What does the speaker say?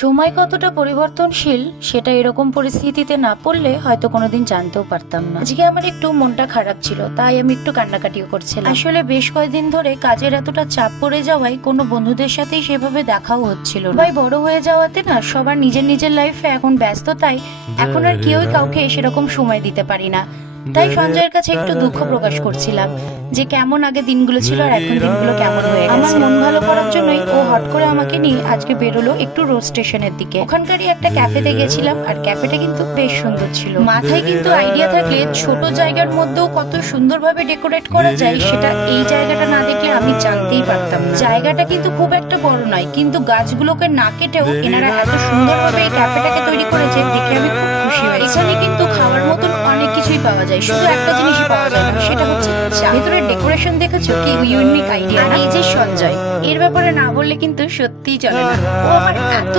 সময় কতটা পরিবর্তনশীল সেটা এরকম পরিস্থিতিতে না পড়লে হয়তো কোনোদিন জানতেও পারতাম না। আজকে আমার একটু মনটা খারাপ ছিল, তাই আমি একটু কান্নাকাটিও করছিলাম। আসলে বেশ কয়েকদিন ধরে কাজের এতটা চাপ পড়ে যাওয়ায় কোনো বন্ধুদের সাথেই সেভাবে দেখাও হচ্ছিল না। ভাই বড় হয়ে যাওয়াতে না সবার নিজের নিজের লাইফে এখন ব্যস্ততায় এখন আর কেউই কাউকে সেরকম সময় দিতে পারি না। তাই সঞ্জয়ের কাছে একটু দুঃখ প্রকাশ করছিলাম যে কেমন আগে দিনগুলো ছিল আর এখন দিনগুলো কেমন হয়ে গেছে। আমার মন ভালো করার জন্যই ও হট করে আমাকে নিয়ে আজকে বেরোলো একটু রোড স্টেশনের দিকে। ওখানকারই একটা ক্যাফেতে গেছিলাম আর ক্যাফেটা কিন্তু বেশ সুন্দর ছিল। মাথায় কিন্তু আইডিয়া থাকলে ছোট জায়গার মধ্যেও কত সুন্দরভাবে ডেকোরেট করা যায় সেটা এই জায়গাটা না দেখলে আমি জানতেই পারতাম না। জায়গাটা কিন্তু খুব একটা বড় নয়, কিন্তু গাছগুলোকে না কেটেও এনারা এত সুন্দরভাবে এই ক্যাফেটাকে তৈরি করেছে দেখে আমি খুব খুশি হয়েছি। এখানে কিন্তু খাওয়ার মতন অনেক কিছুই পাওয়া যায়, শুধু একটা জিনিসই পাওয়া যায় না, সেটা হচ্ছে চা। ভেতরের ডেকোরেশন দেখেছো কি ইউনিক আইডিয়া। আর এই যে সঞ্জয়, এর ব্যাপারে না বললে কিন্তু সত্যিই চলে না। ও আমার এত